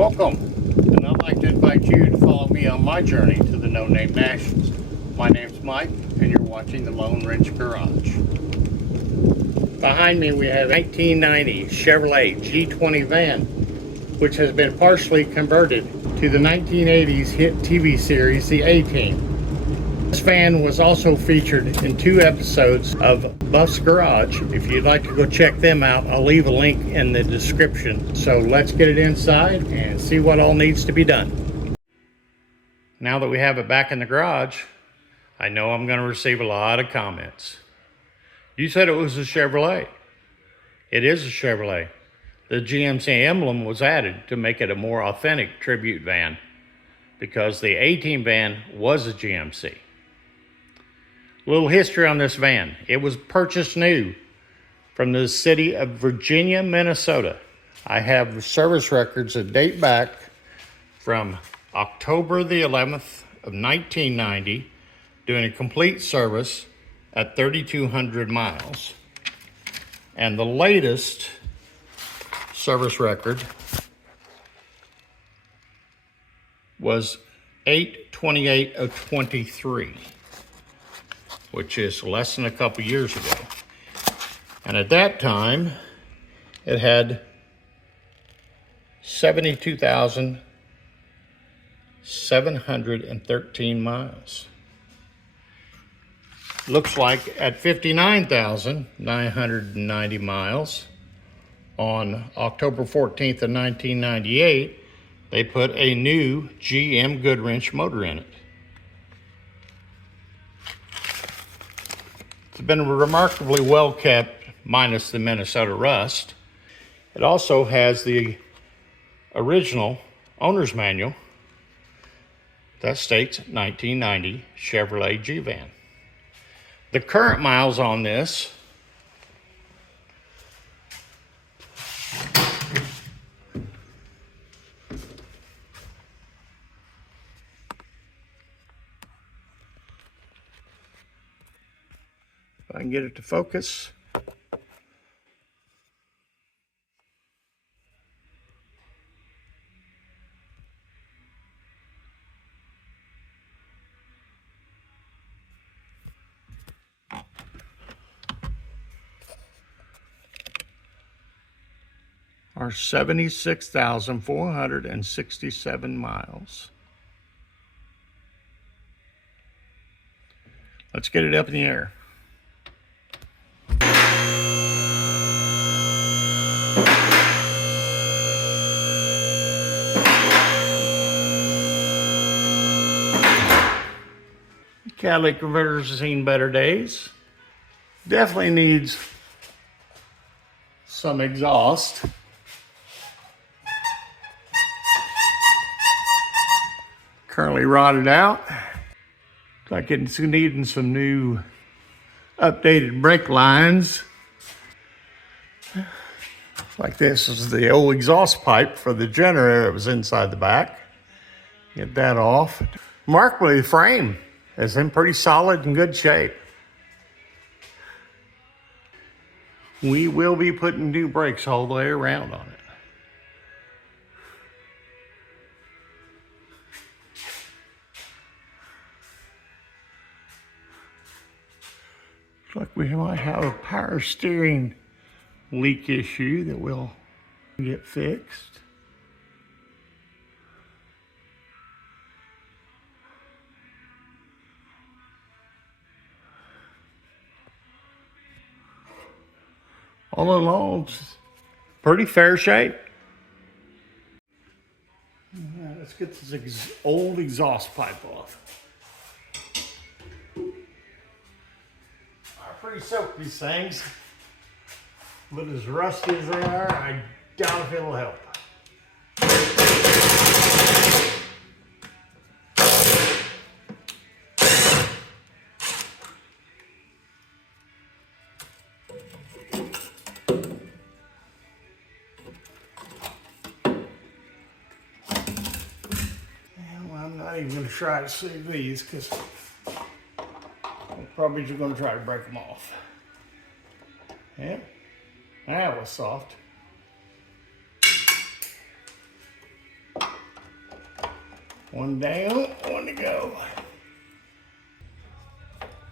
Welcome, and I'd like to invite you to follow me on my journey to the No Name Nationals. My name's Mike, and you're watching the Lone Wrench Garage. Behind me we have a 1990 Chevrolet G20 van, which has been partially converted to the 1980s hit TV series, The A-Team. This van was also featured in 2 episodes of Buff's Garage. If you'd like to go check them out, I'll leave a link in the description. So let's get it inside and see what all needs to be done. Now that we have it back in the garage, I know I'm going to receive a lot of comments. You said it was a Chevrolet. It is a Chevrolet. The GMC emblem was added to make it a more authentic tribute van because the A-Team van was a GMC. A little history on this van. It was purchased new from the city of Virginia, Minnesota. I have service records that date back from October the 11th of 1990, doing a complete service at 3,200 miles. And the latest service record was 8/28 of 23. Which is less than a couple years ago. And at that time, it had 72,713 miles. Looks like at 59,990 miles on October 14th of 1998, they put a new GM Goodwrench motor in it. It's been remarkably well kept, minus the Minnesota rust. It also has the original owner's manual that states 1990 Chevrolet G-Van. The current miles on this if I can get it to focus. Are 76,467 miles. Let's get it up in the air. Catalytic converters have seen better days. Definitely needs some exhaust. Currently rotted out. Looks like it's needing some new updated brake lines. Like this is the old exhaust pipe for the generator that was inside the back. Get that off. Remarkably, the frame is in pretty solid and good shape. We will be putting new brakes all the way around on it. Looks like we might have a power steering leak issue that will get fixed. All in all, it's pretty fair shape. All right, let's get this old exhaust pipe off. I pretty soaked these things, but as rusty as they are, I doubt if it'll help. I'm not even going to try to save these because I'm probably just going to try to break them off. Yeah, that was soft. One down, one to go.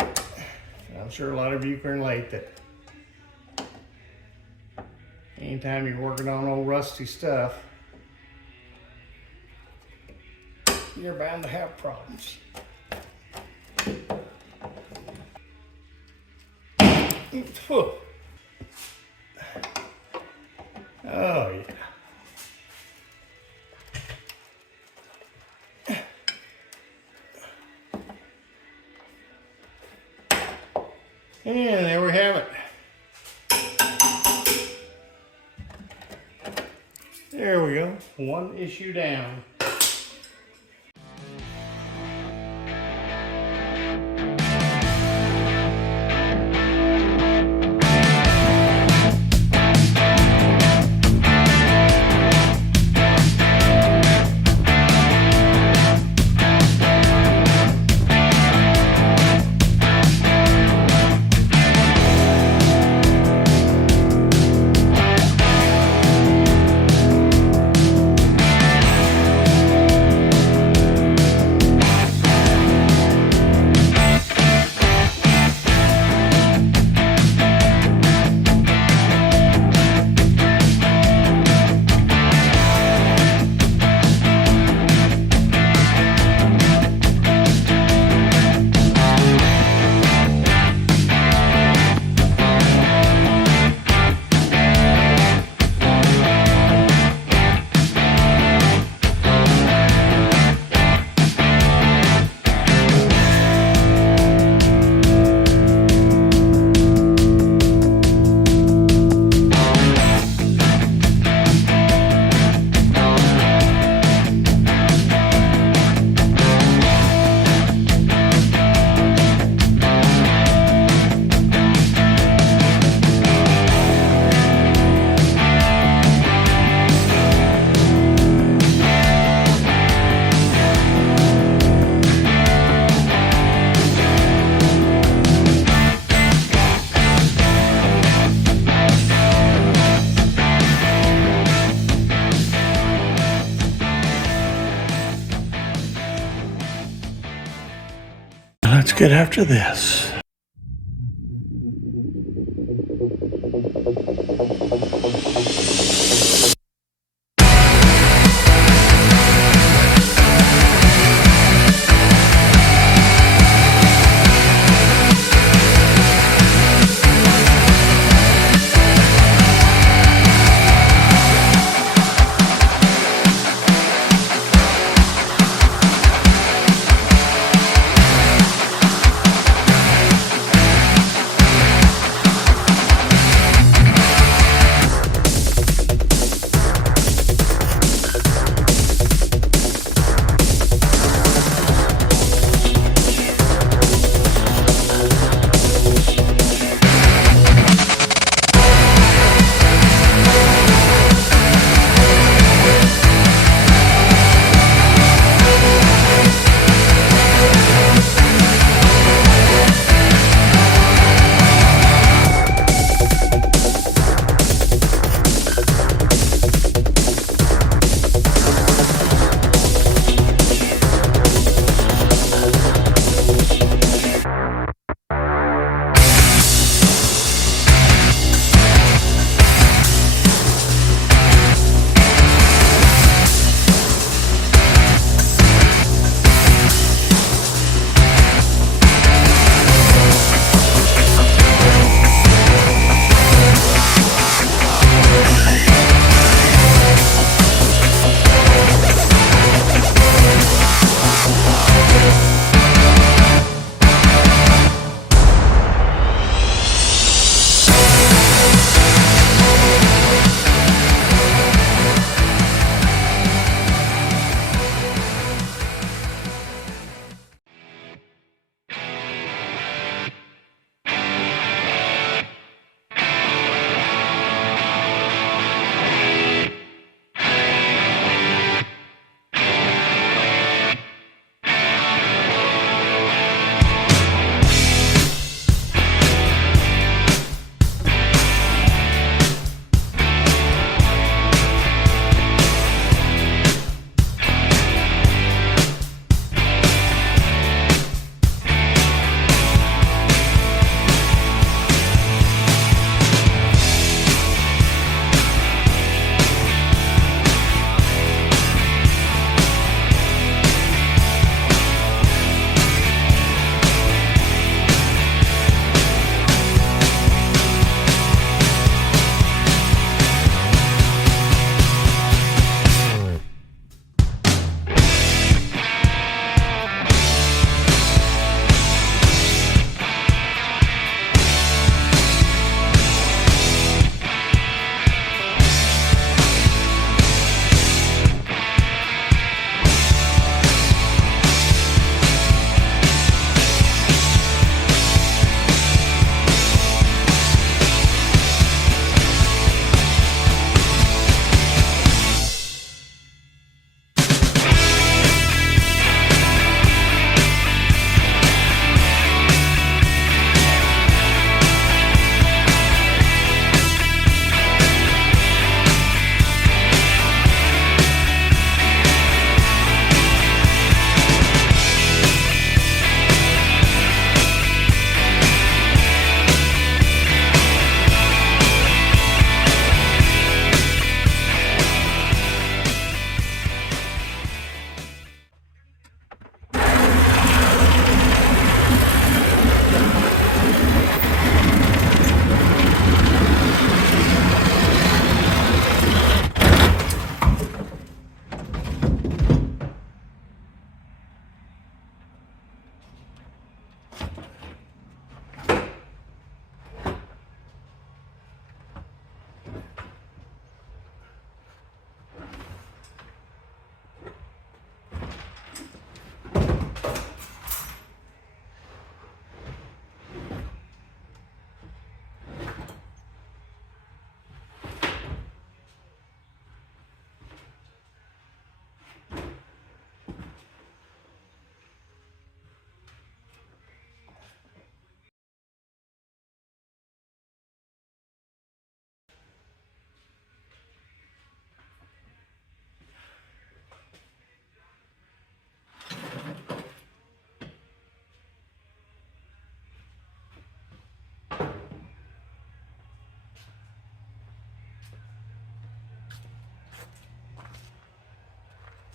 I'm sure a lot of you can relate that anytime you're working on old rusty stuff, you're bound to have problems. Whew. Oh yeah. And there we have it. There we go. One issue down. Let's get after this.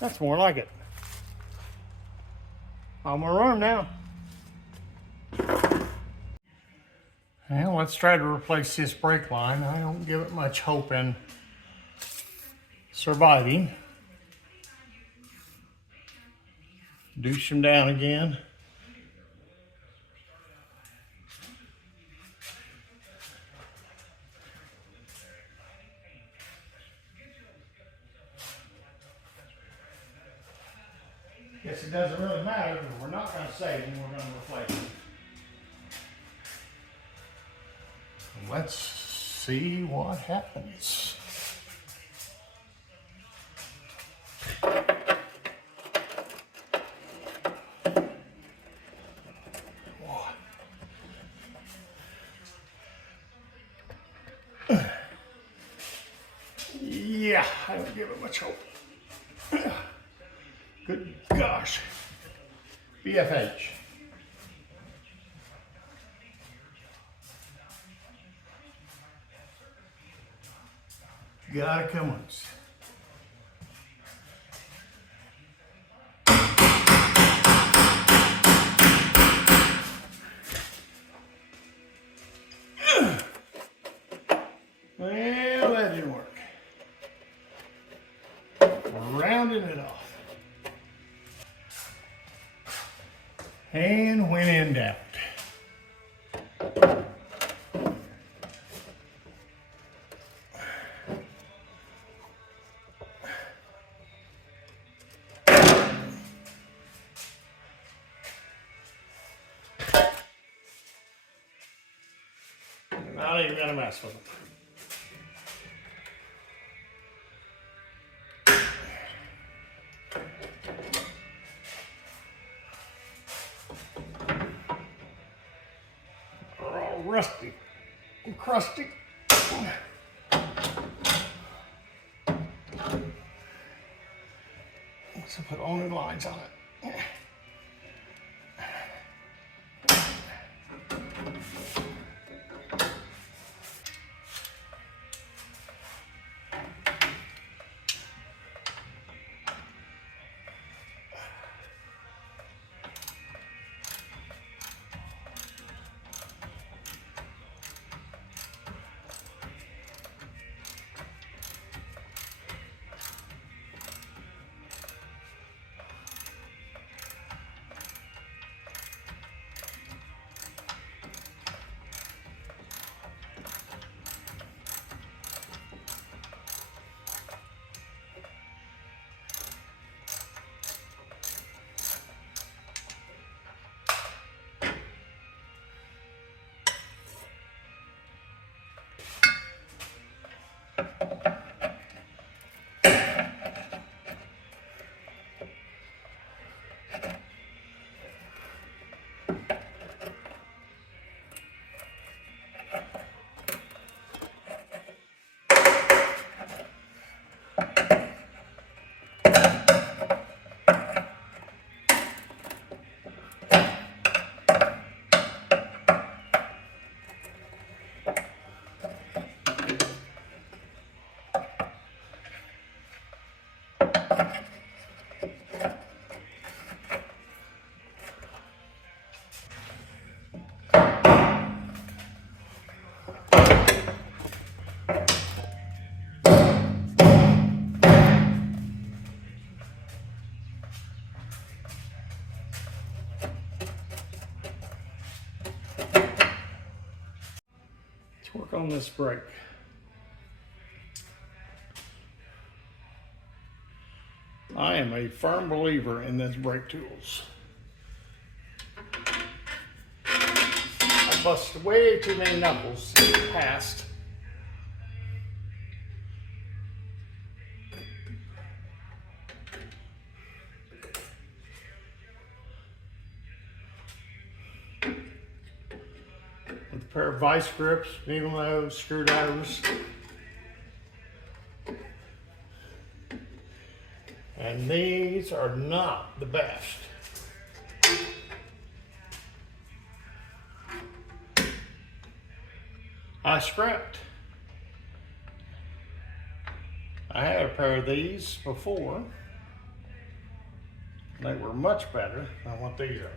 That's more like it. I'm gonna run now. And let's try to replace this brake line. I don't give it much hope in surviving. Douche them down again. Guess it doesn't really matter, but we're not going to save them, we're going to replace them. Let's see what happens. Yeah, I don't give it much hope. Good gosh. BFH. Gotta come on. Well, that didn't work. Rounding it off. And when in doubt. Not even gonna mess with them. They're all rusty and crusty. Let's put all new lines on it. Let's work on this brake. I am a firm believer in these brake tools. I busted way too many knuckles in the past. With a pair of vice grips, needle nose, screwdrivers. And these are not the best. I scrapped. I had a pair of these before, They were much better than what these are.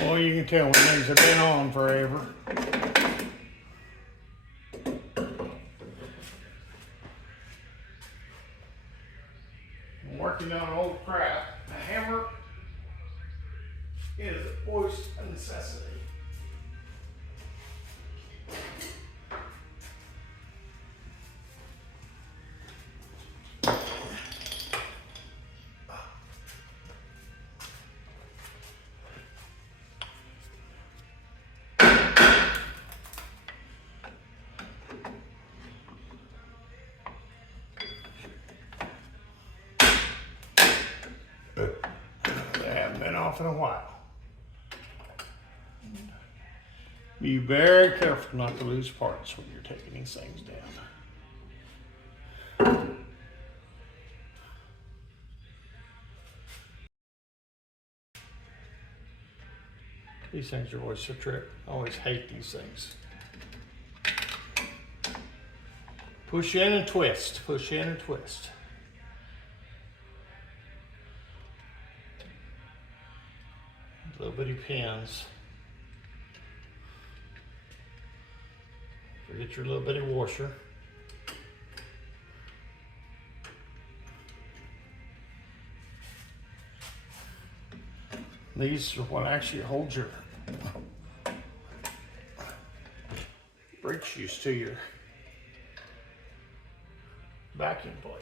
Well, you can tell when things have been on forever. Working on old crap, a hammer is always a necessity. They haven't been off in a while. Be very careful not to lose parts when you're taking these things down. These things are always a trick. I always hate these things. Push in and twist. Push in and twist. Little bitty pins. Forget your little bitty washer. These are what actually holds your brake shoes to your vacuum plate.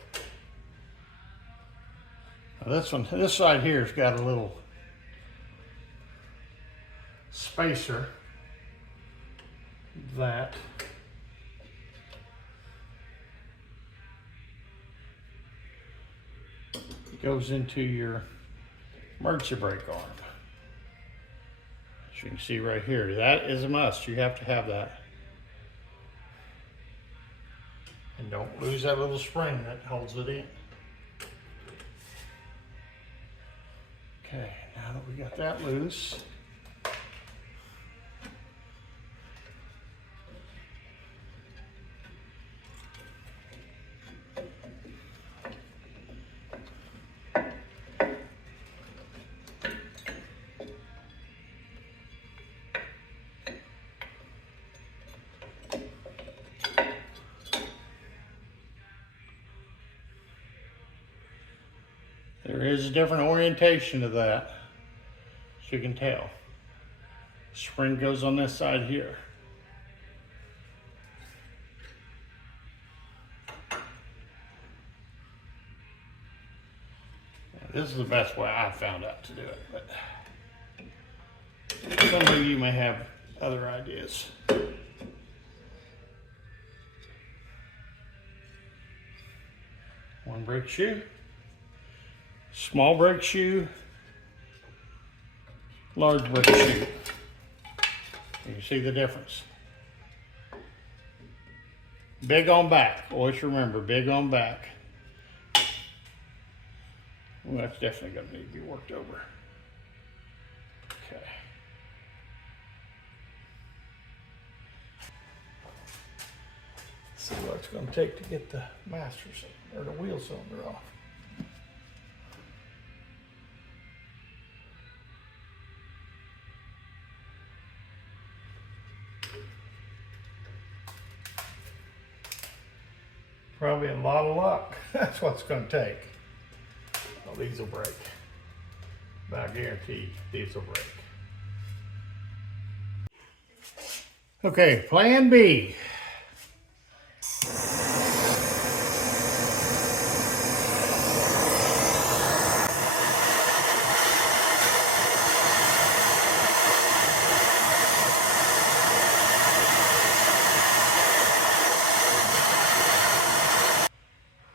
Now this side here has got a little spacer that goes into your emergency brake arm. As you can see right here, that is a must. You have to have that. And don't lose that little spring that holds it in. Okay, now that we got that loose, there is a different orientation to that, as you can tell. Spring goes on this side here. This is the best way I found out to do it, but some of you may have other ideas. One brake shoe, small brake shoe, large brake shoe. You see the difference. Big on back, always remember, big on back. Well, that's definitely going to need to be worked over. Okay. Let's see what it's going to take to get the master cylinder, or the wheel cylinder off. Probably a lot of luck. That's what it's going to take. Well, these will break. But I guarantee these will break. Okay, plan B.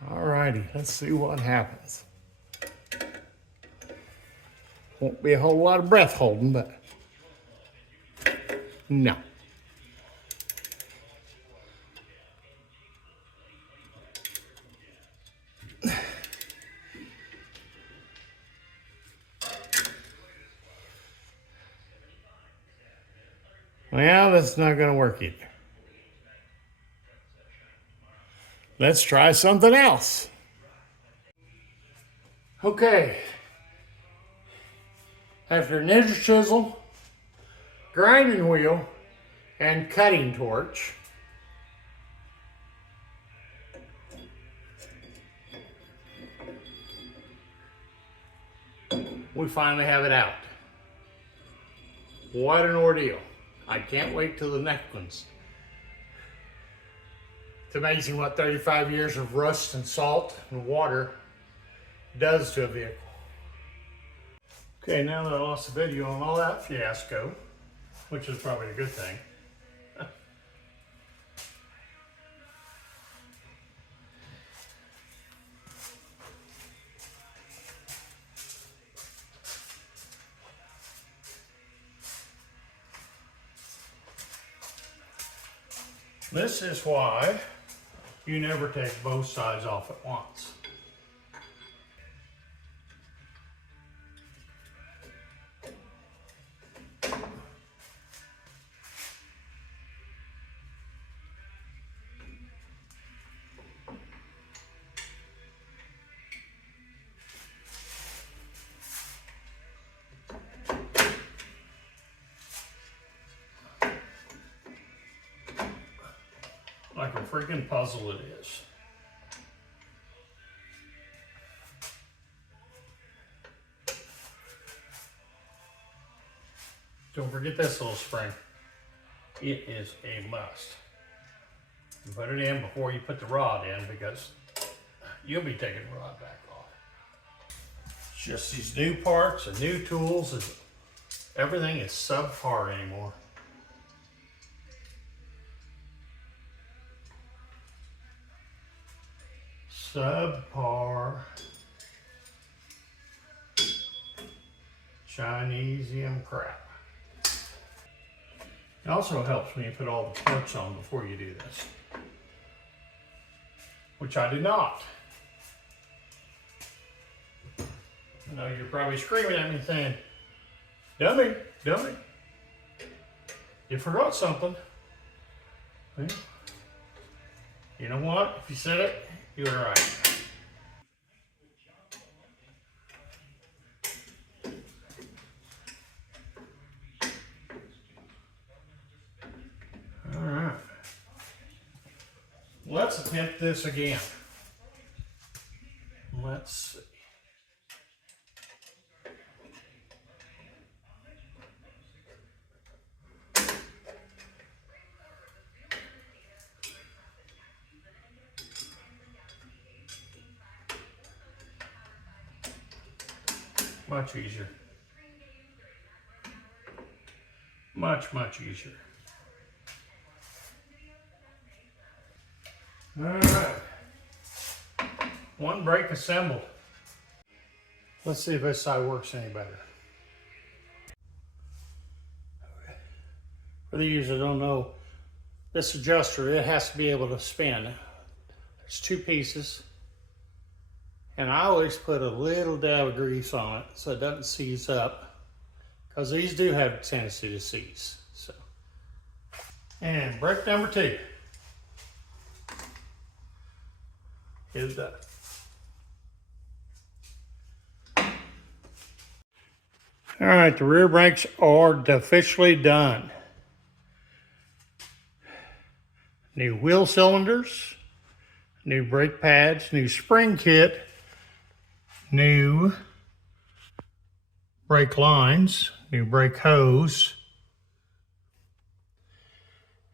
Alrighty, let's see what happens. Won't be a whole lot of breath holding, but no. Well, that's not going to work either. Let's try something else. Okay. After ninja chisel, grinding wheel, and cutting torch, we finally have it out. What an ordeal. I can't wait till the next ones. It's amazing what 35 years of rust and salt and water does to a vehicle. Okay, now that I lost the video on all that fiasco, which is probably a good thing, this is why you never take both sides off at once. Like a freaking puzzle it is. Don't forget this little spring. It is a must. You put it in before you put the rod in because you'll be taking the rod back off. It's just these new parts and new tools, and everything is subpar anymore. Subpar. Chinesium crap. It also helps when you put all the parts on before you do this, which I did not. I know you're probably screaming at me saying, dummy, dummy, you forgot something. Well, you know what? If you said it, you were right. All right. Let's attempt this again. Let's see. Much easier. Much, much easier. All right. One brake assembled. Let's see if this side works any better. For the users that don't know, this adjuster, it has to be able to spin. There's two pieces. And I always put a little dab of grease on it so it doesn't seize up, because these do have a tendency to seize. So, and brake number 2 is done. All right, the rear brakes are officially done. New wheel cylinders, new brake pads, new spring kit, new brake lines, new brake hose,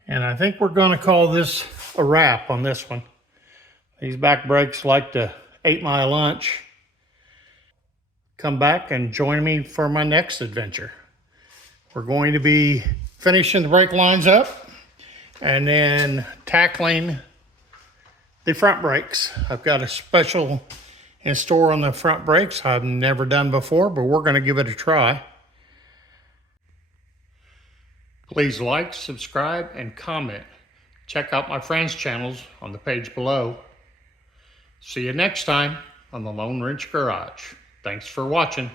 And I think we're going to call this a wrap on this one. These back brakes like to ate my lunch. Come back and join me for my next adventure. We're going to be finishing the brake lines up and then tackling the front brakes. I've got a special in store on the front brakes I've never done before, but we're going to give it a try. Please like, subscribe, and comment. Check out my friends' channels on the page below. See you next time on the Lone Wrench Garage. Thanks for watching.